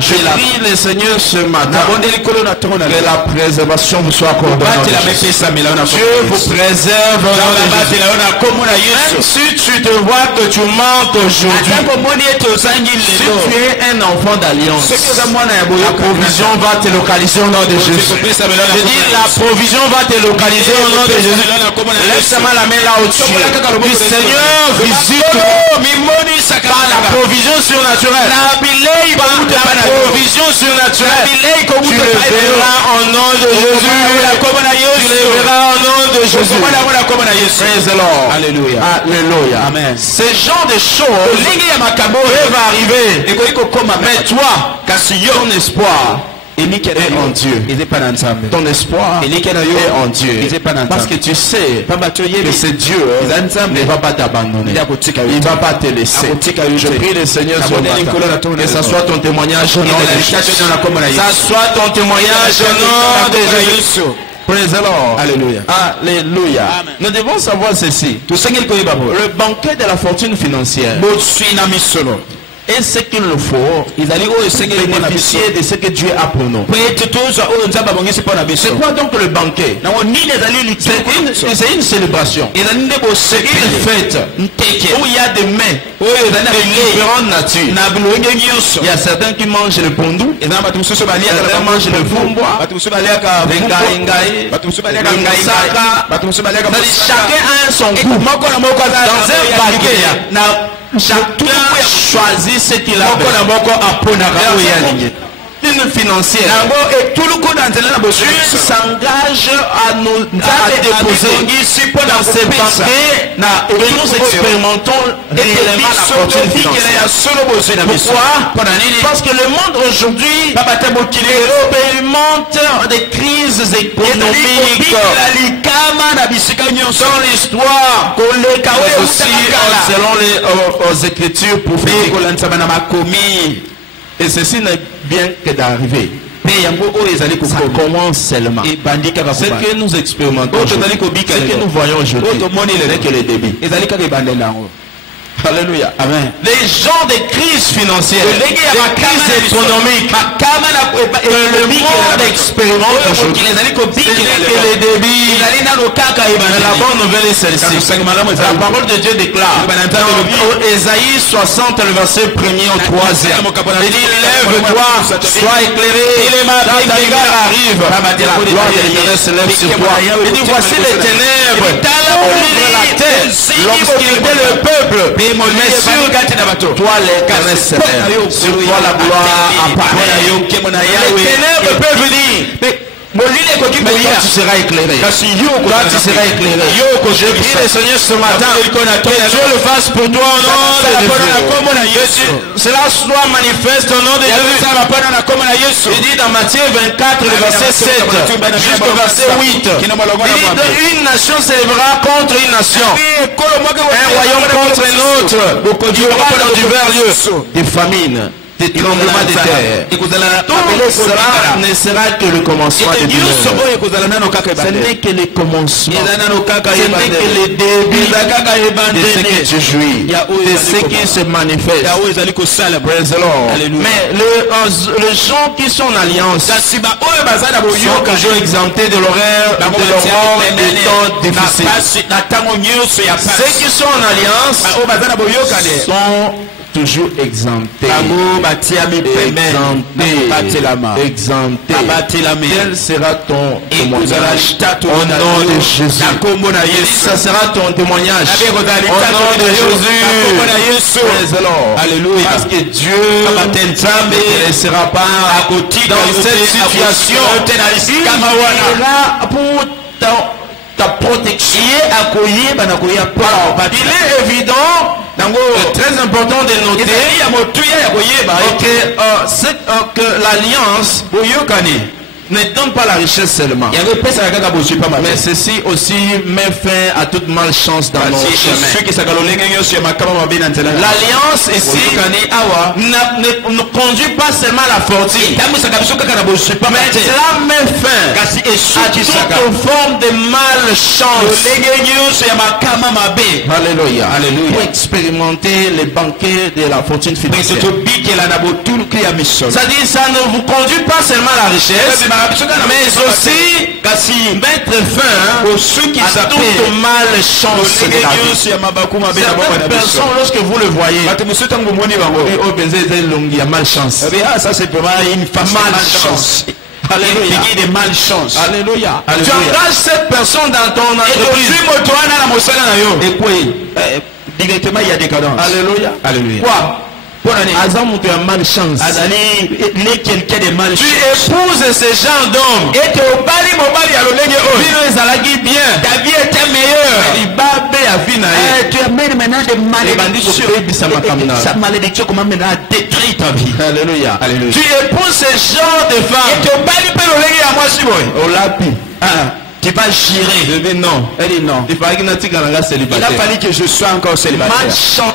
Je prie le Seigneur ce matin que la préservation vous soit accordée. Dieu vous préserve. Même si tu te vois que tu manques aujourd'hui, si tu es un enfant d'alliance, la provision va te localiser au nom de Jésus. Je dis la provision va te localiser au nom de Jésus. Laisse-moi la main là au-dessus. Du Seigneur visite par la provision surnaturelle. Par la provision surnaturelle. Tu le verras au nom de Jésus. Tu le verras au nom de Jésus. Praise the Lord. Alléluia. Alléluia. Amen. Ce genre de choses peuvent arriver. Mais toi, ton espoir est en Dieu. Ton espoir est en Dieu. Parce que tu sais que c'est Dieu ne va pas t'abandonner. Il ne va pas te laisser. Je prie le Seigneur ce matin que ça soit ton témoignage au nom de Jésus. Ça soit ton témoignage au nom de Jésus. Praise the Lord. Alléluia. Alléluia. Nous devons savoir ceci. Le banquet de la fortune financière et ce qu'il nous faut, bénéficier de ce que Dieu a pour nous. C'est quoi donc le banquet? C'est une célébration. C'est une fête où il y a des mets de différentes natures. Il y a certains qui mangent le pondou, certains mangent le fumbois, chacun a son goût. Dans un banquet, chacun choisit ce qu'il a. Une financière. Dieu s'engage à nous déposer dans ces banquets et nous expérimentons réellement la fortune financière. Pourquoi? Parce que le monde aujourd'hui expérimente des crises économiques dans l'histoire, selon les Écritures prophétiques. Et ceci n'est bien que d'arriver. Ça commence seulement. Ce que nous expérimentons, ce que nous voyons aujourd'hui, n'est que le début. Alléluia. Amen. Les gens des crises financières, des crises économiques, le monde expérimente aujourd'hui, c'est que le début. Mais la bonne nouvelle est celle-ci. La parole de Dieu déclare dans Ésaïe 60, le verset 1er au 3e. Il dit, lève-toi, sois éclairé, ta lumière arrive. La gloire de l'Éternel se lève sur toi. Il dit, voici les ténèbres, ouvre la terre, lorsqu'il était le peuple. Mais sur toi l'Éternel s'élève, sur toi la gloire apparaît. Les ténèbres peuvent dire, mais toi tu seras éclairé. Toi tu seras éclairé. Je prie le Seigneur ce matin que Dieu le fasse pour toi au nom de Jésus. Cela soit manifeste au nom de Jésus. Il dit dans Matthieu 24, le verset 7 jusqu'au verset 8. Il dit, une nation s'élèvera contre une nation, un royaume contre un autre. Il y aura dans divers lieux des famines, des tremblements de terre. Tout cela ne sera que le commencement de ce n'est que le commencement. Ce n'est que le début de ce que tu jouis, de ce qui se manifeste. Mais les gens qui sont en alliance sont toujours exemptés de l'horreur, de l'horreur et des temps difficiles. Ceux qui sont en alliance sont toujours exempté. Exempté. Quel sera ton témoignage au nom de Jésus? Ça sera ton témoignage au nom de Jésus. Alléluia. Parce que Dieu ne laissera pas dans cette situation. Pour ta protection. Il est évident, c'est très important de noter que l'alliance ne donne pas la richesse seulement, mais ceci aussi met fin à toute malchance dans nos chemins. L'alliance ici ne conduit pas seulement à la fortune, mais cela met fin à toute forme de malchance. Alléluia. Pour expérimenter les banquets de la fortune financière. C'est-à-dire ça ne vous conduit pas seulement à la richesse, mais aussi mettre fin à toute malchance de la vie. Certaines personnes, lorsque vous le voyez, il y a malchance. Ça c'est vraiment une malchance. Alléluia. Des malchances. Alléluia. Tu engages cette personne dans ton entreprise. Et quoi? Directement il y a des cadences. Alléluia. Alléluia. Quoi? Azam, tu as malchance. Quelqu'un de malchance. Tu épouses ce genre d'homme. Et tu bien. Ta vie était meilleure. Tu amènes maintenant des malédictions. Sa malédiction comment maintenant a détruit ta vie. Alléluia. Alléluia. Tu épouses ce genre de femme. Et tu tu vas girer. Je dis non. Elle dit non. Il a fallu que je sois encore célibataire. Malchance.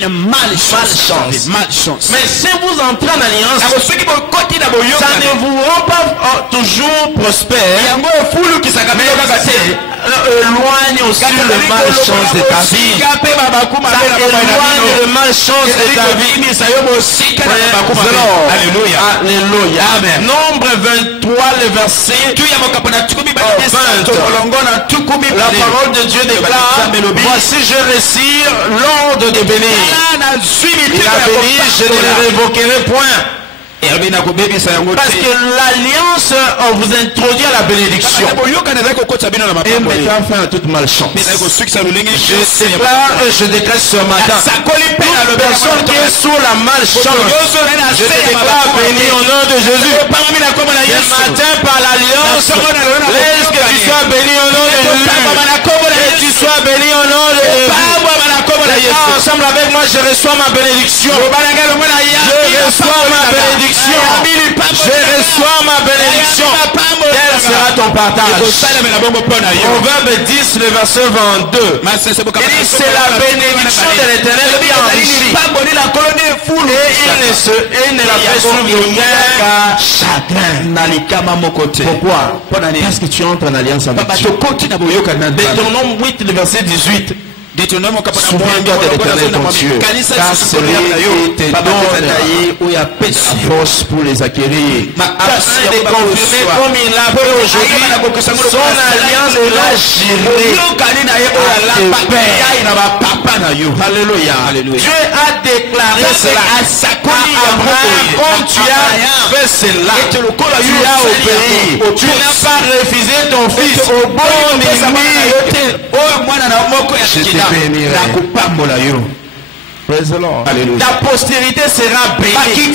Une malchance. Mais si vous entrez en alliance, ça ne vous rend pas toujours prospère. Éloigne aussi le malchance de ta vie. Éloigne le malchance de ta vie. Alléluia. Alléluia. Amen. Nombre 23, le verset 20. La parole de Dieu déclare: voici je retire l'ordre de bénir. Il a béni, je ne le révoquerai point. Parce que l'alliance vous introduit à la bénédiction et mettra fin à toute malchance. Je déclare ce matin toute personne qui est sous la malchance, je déclare béni au nom de Jésus. Ce matin par l'alliance, laisse que tu sois béni au nom de Jésus. Que tu sois béni au nom de Jésus. Ensemble avec moi, je reçois ma bénédiction. Je reçois ma bénédiction. Je reçois ma bénédiction. Quel sera ton partage? Proverbe 10, le verset 22. Il dit c'est la bénédiction de l'Éternel qui enrichit. Et il ne la fait souffrir chagrin. Pourquoi? Parce que tu entres en alliance avec Dieu. Deutéronome 8, le verset 18. Souviens-toi de l'Éternel ton Dieu, car c'est lui qui te donne où il y a force pour les acquérir. Afin de confirmer comme il l'a fait aujourd'hui, son alliance est la gérée Alléluia. Dieu a déclaré cela à Abraham, comme tu as fait cela, tu as obéi, tu n'as pas refusé ton fils au bon ennemi. Praise the Lord. Alléluia. Ta postérité sera bénie.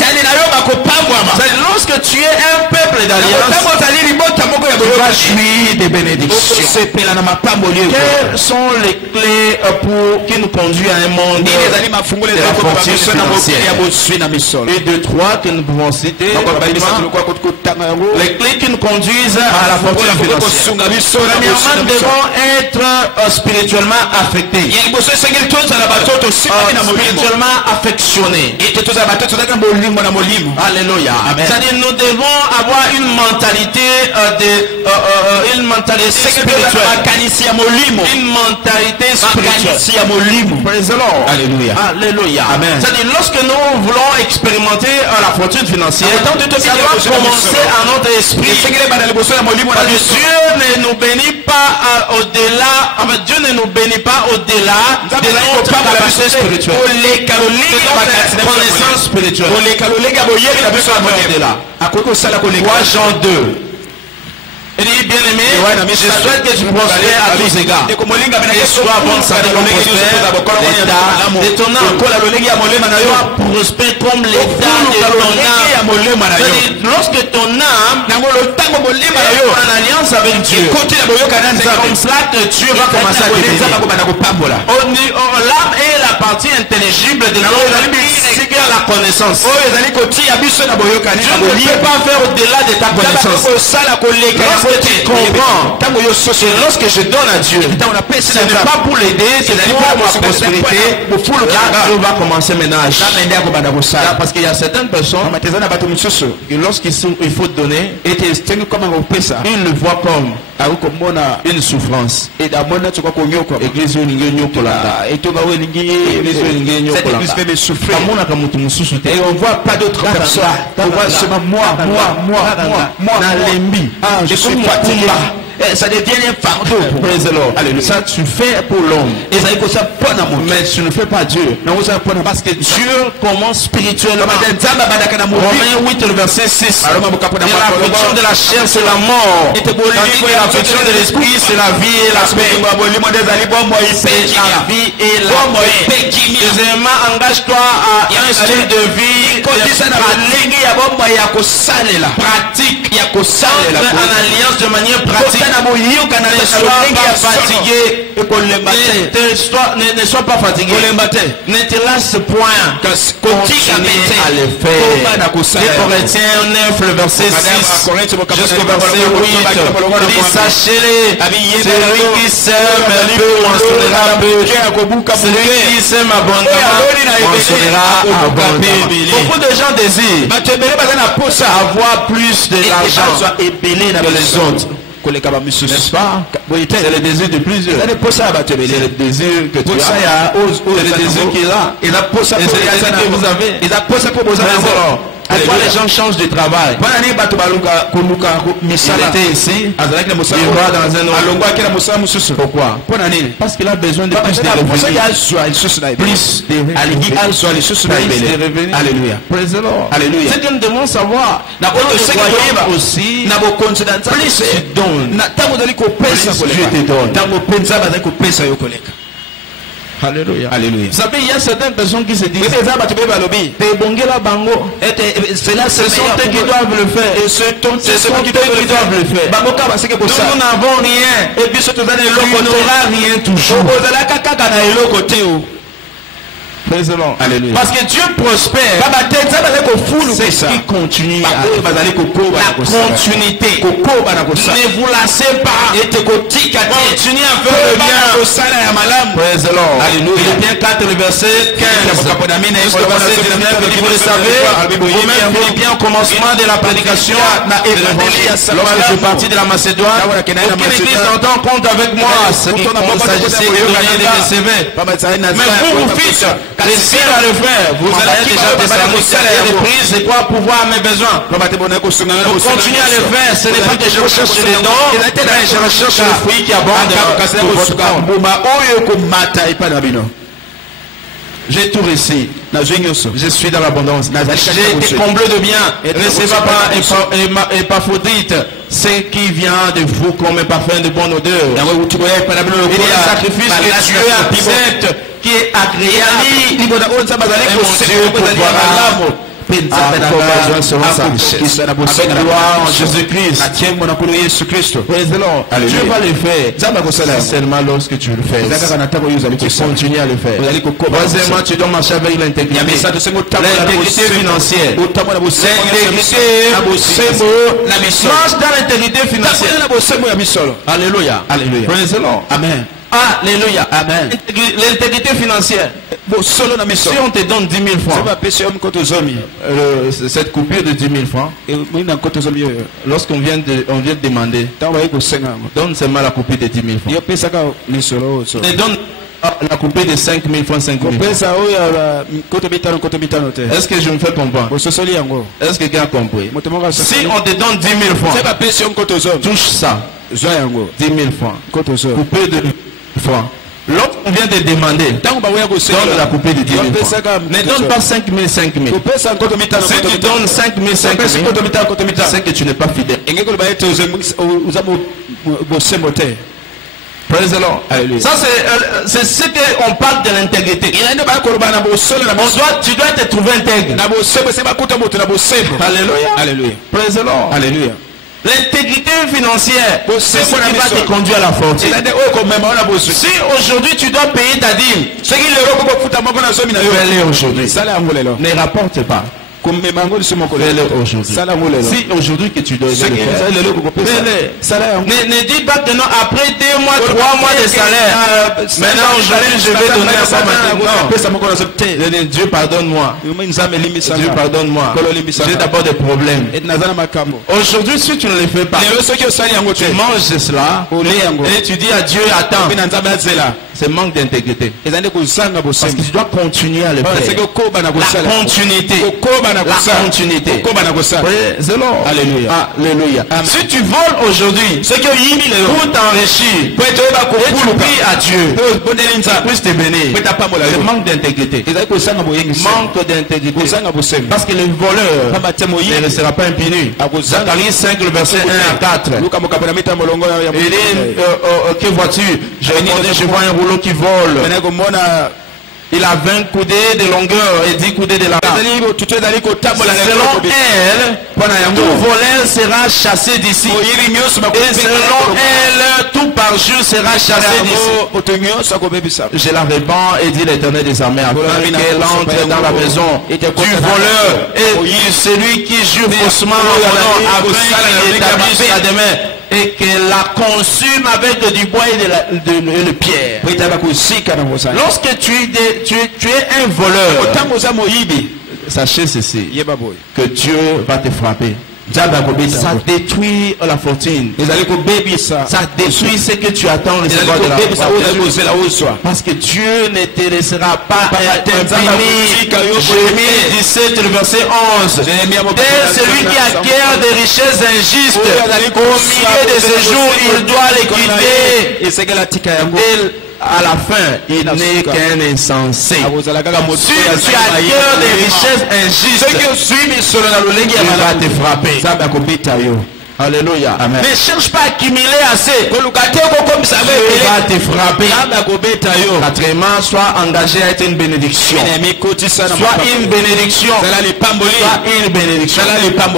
Lorsque tu es un peuple d'alliance, tu vas jouir des bénédictions. Quelles sont les clés qui nous conduisent à un monde de la fortune financière? Et de trois que nous pouvons citer. Les clés qui nous conduisent à la fortune financière. Premièrement, nous devons être spirituellement affectés. Spirituellement affectionné. Alléluia. C'est-à-dire nous devons avoir une mentalité une mentalité spirituelle. Une mentalité spirituelle. Praise the Lord. Alléluia. Alléluia. Amen. C'est-à-dire lorsque nous voulons expérimenter la fortune financière, ça doit commencer à notre esprit. Dieu ne nous bénit pas au-delà. Dieu ne nous bénit pas au-delà de notre capacité spirituelle. Connaissance spirituelle. 3 Jean 2. Il dit bien aimé, je souhaite que tu prospères à tous égards. Et sois bon santé, de ton âme. Sois prospère comme l'état de ton âme. lorsque ton âme est en alliance avec Dieu, c'est comme cela que Dieu va commencer à te bénir. L'âme est la partie intelligible de l'homme qui requiert la connaissance. Dieu ne peut pas faire au-delà de ta connaissance. Lorsque tu comprends, lorsque je donne à Dieu, ce n'est pas pour l'aider, c'est pour ma prospérité. Là, Dieu va commencer maintenant à agir. Parce qu'il y a certaines personnes que lorsqu'il faut donner, ils le voient comme une souffrance. Église et on voit pas d'autres personnes. On voit seulement moi. Je suis fatigué. Ça devient un fardeau. Ça tu fais pour l'homme. Mais tu ne fais pas Dieu. Parce que Dieu commence spirituellement. Romains 8, le verset 6. L'affection de la chair, c'est la mort. Tandis que l'affection de l'esprit, c'est la vie et la paix. La vie et la paix. Deuxièmement, engage-toi à un style de vie pratique. En alliance de manière pratique. Ne sois pas fatigué. Ne te laisse point. Continue à le faire. Les Corinthiens 9, le verset 6 jusqu'au verset 8. Sachez-les, celui qui sème peu moissonnera peu. Celui qui sème abondamment moissonnera abondamment. Beaucoup de gens désirent avoir plus de l'argent que les autres. N'est-ce pas? C'est le désir de plusieurs. C'est le désir que tu as. C'est le désir qu'il a. Et c'est le désir que vous avez. Pourquoi les gens changent de travail? Il était ici, il va dans un autre. Pourquoi? Parce qu'il a besoin de plus de revenus. Plus de revenus. Alléluia. Alléluia. C'est que nous devons savoir. Aussi, plus tu donnes, plus Dieu te donne. Alléluia. Alléluia. Vous savez, il y a certaines personnes qui se disent ce sont eux qui doivent le faire. Et ce sont eux qui doivent le faire. Nous n'avons rien. Et puis on n'aura rien toujours. Alléluia. Parce que Dieu prospère. C'est ce qui continue la continuité. Ne vous lassez pas. Continuez à faire le bien. Praise the Lord. Alléluia. Philippiens 4, le verset 15. Jusqu'au verset 19, vous le savez. Vous-même, Philippiens, au commencement de la prédication, lorsque je suis parti de la Macédoine, aucune église n'entend compte avec moi. Il s'agissait de donner des CV. Mais vous faites. Réussir à le faire, vous allez déjà décerner les reprises et quoi pouvoir mes besoins. Vous continuez à le faire, ce n'est pas que je recherche les dons, mais je recherche le fruit qui abonde pour votre corps. J'ai tout réussi. Je suis dans l'abondance. J'ai été comblé de biens. Ne se va pas Épaphrodite. Ce qui vient de vous comme un parfum de bonne odeur. Il y a un sacrifice que Dieu accepte, qui est agréable. Et mon Dieu pourvoira besoin selon sa richesse. Avec gloire en Jésus-Christ. Dieu va le faire. Seulement lorsque tu le fais. Tu continues à le faire. Troisièmement, tu dois marcher avec l'intégrité. L'intégrité financière. Marche dans l'intégrité financière. Alléluia. Alléluia. Amen. Alléluia. Amen. L'intégrité financière. Si on te donne 10 000 francs, cette coupure de 10 000 francs, lorsqu'on vient de demander, donne seulement la coupure de 10 000 francs. Et donne la coupure de 5 000 francs, 5 000 francs. Est-ce que je me fais comprendre? Est-ce que quelqu'un a compris? Si on te donne 10 000 francs, touche ça. 10 000 francs. Coupure de francs. L'autre vient de demander, donne la coupée de 10 000 francs. Ne donne pas 5 000, 5 000. Si tu donnes 5 000, 5 000, c'est que tu n'es pas fidèle. Praise the Lord. Alléluia. Ça c'est ce qu'on parle de l'intégrité. Tu dois te trouver intègre. Alléluia. Alléluia. Praise the Lord. Alléluia. L'intégrité financière, c'est ce qui va te conduire à la fortune. Si aujourd'hui tu dois payer ta dîme, fais-le aujourd'hui. Ne rapporte pas. Fais-le aujourd'hui. Si aujourd'hui que tu dois ne dis pas que non, après 2 mois, 3 mois de salaire, maintenant aujourd'hui je vais donner à ça maintenant. Dieu pardonne-moi. Dieu pardonne-moi. J'ai d'abord des problèmes. Aujourd'hui si tu ne le fais pas, tu manges cela et tu dis à Dieu, attends, c'est manque d'intégrité. Parce que tu dois continuer à le faire. La continuité. La continuité. Alléluia. Alléluia. Si tu voles aujourd'hui pour t'enrichir, et tu pries à Dieu, puisse te bénir, c'est manque d'intégrité. Manque d'intégrité. Parce que le voleur ne restera pas impuni. Zacharie 5, le verset 1 à 4. Il dit, que vois-tu? Je vois un rouleau qui vole. Il a 20 coudées de longueur et 10 coudées de largeur. Selon elle, tout voleur sera chassé d'ici. Et selon elle, tout parjure sera chassé d'ici. Je la répands et dit l'Éternel des armées, afin qu'elle entre dans la maison du voleur et celui qui jure faussement en mon nom, afin qu'il établisse la demeure et qu'elle la consume avec du bois et de pierre. Lorsque tu es un voleur, sachez ceci, que Dieu va te frapper. Ça détruit la fortune. Ça détruit ce que tu attends recevoir de la fortune. Parce que Dieu ne te laissera pas impuni. Jérémie 17, le verset 11. Dès celui qui acquiert des richesses injustes, au milieu de ses jours, il doit les quitter. À la fin, il n'est qu'un insensé. Si tu acquiers des richesses injustes, il va te frapper. Alléluia. Amen. Ne cherche pas à accumuler assez. Dieu va te frapper. Quatrièmement, sois engagé à être une bénédiction. Sois une bénédiction. Sois une bénédiction.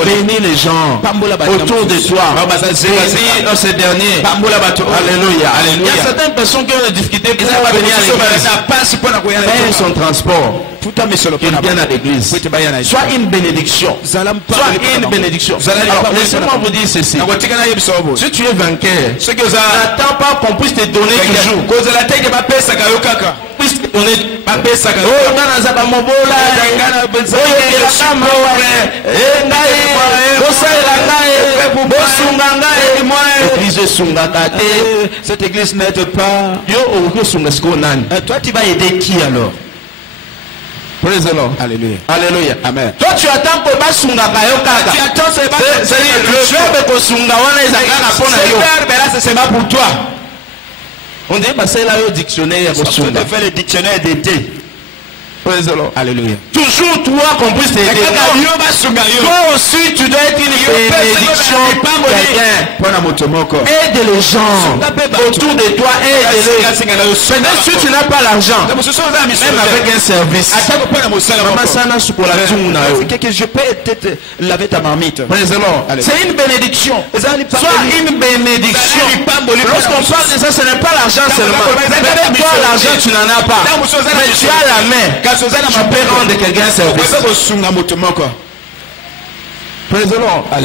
Bénis les gens autour de toi. Bénis ces derniers. Alléluia. Il y a certaines personnes qui ont des difficultés pour venir à l'église. Paye son transport. Qu'il vienne à l'église. Sois une bénédiction. Sois une bénédiction. Alors, laissez-moi vous dire ceci. Si tu es vainqueur, n'attends pas qu'on puisse te donner toujours. Puisse te donner. Cette église n'aide pas. Toi tu vas aider qui alors? Praise the Lord. Alléluia. Alléluia. Amen. Toi tu attends que basunga kayokaka. Tu attends c'est pas le verbe kosunga wana ezakaka pona yo. C'est pas pour toi. On dit bah c'est là au dictionnaire kosunga. On fait le dictionnaire d'été. Praise the Lord. Alléluia. Toujours toi qu'on puisse t'aider. Toi aussi tu dois être une bénédiction. Aide les gens autour de toi. Aide-les. Maintenant si tu n'as pas l'argent, même avec un service, je peux peut-être laver ta marmite. C'est une bénédiction. Sois une bénédiction. Lorsqu'on parle de ça, ce n'est pas l'argent seulement. Même toi l'argent tu n'en as pas, mais tu as la main. Tu peux rendre quelqu'un service.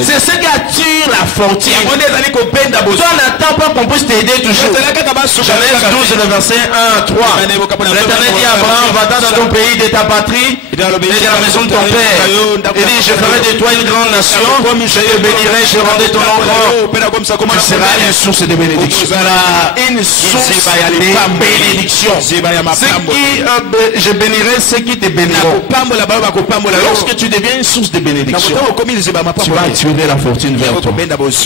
C'est ce qui attire la fortune. Toi n'attends pas qu'on puisse t'aider toujours. Genèse 12, le verset 1 à 3. L'Éternel dit à Abraham, va-t'en dans ton pays de ta patrie et de la maison de ton père. Il dit, je ferai de toi une grande nation, je te bénirai, je rendrai ton nom grand. Tu seras une source de bénédiction. Une source de bénédiction. Je bénirai ceux qui te béniront. Lorsque tu deviens une source de bénédiction, tu vas attirer la fortune vers toi.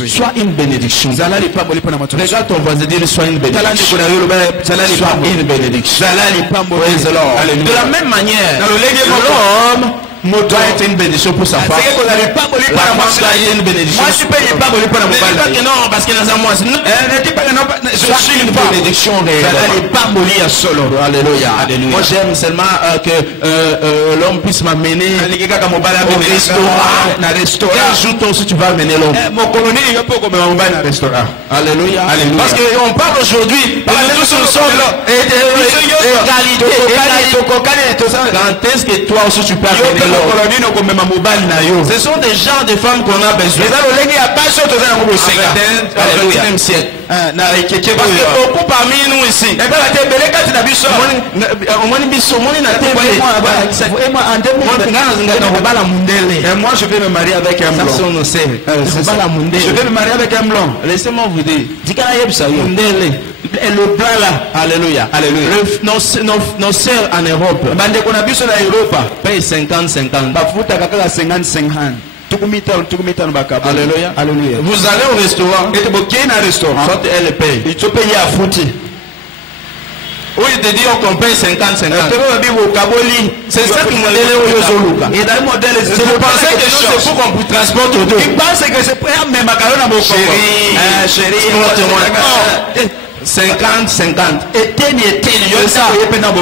Sois une bénédiction. Regarde ton voisin, dis sois une bénédiction. Sois une bénédiction. De la même manière, l'homme doit être une bénédiction pour sa femme. La femme doit être une bénédiction. Moi, je ne pas que non, parce que je suis une bénédiction réelle. Alléluia. Moi, j'aime seulement que l'homme puisse m'amener au restaurant. Quel jour toi aussi tu vas amener l'homme? Alléluia. Parce qu'on parle aujourd'hui, quand est-ce que toi aussi tu peux amener l'homme? Ce sont des gens, des femmes qu'on a besoin. Au XXe siècle. Parce que beaucoup parmi nous ici, moi je vais me marier avec un blanc. Je vais me marier avec un blanc. Laissez-moi vous dire. Et le blanc là, alléluia, alléluia. Nos sœurs en Europe, payent 50-50. Alléluia. Alléluia. Vous allez au restaurant, soit elle paye. Il te paye à foutre. Oui, il te dit qu'on paye 50-50. C'est ça qui m'a dit. Si vous pensez que c'est pour qu'on vous transporte autour. Il pense que c'est pour un macaron à mon chérie, 50-50.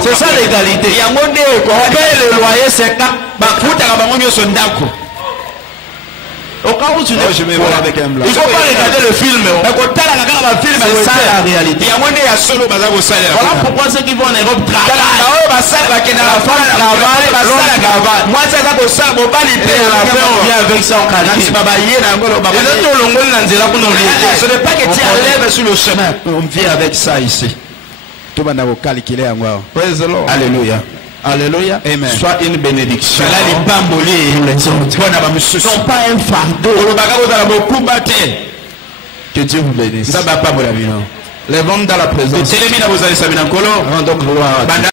C'est ça l'égalité. On paye le loyer 50. Au cas où tu n'es je vais voir avec un blanc. Il ne faut pas regarder le film. C'est ça la réalité. Voilà pourquoi ceux qui vont en Europe travaillent. On vient avec ça en Canada. Ce n'est pas que tu enlèves sur le chemin. On vient avec ça ici. Praise the Lord. Alléluia. Alléluia. Amen. Soit une bénédiction. Non pas un fardeau. Que Dieu vous bénisse. Lèvons dans la présence. Rendons gloire.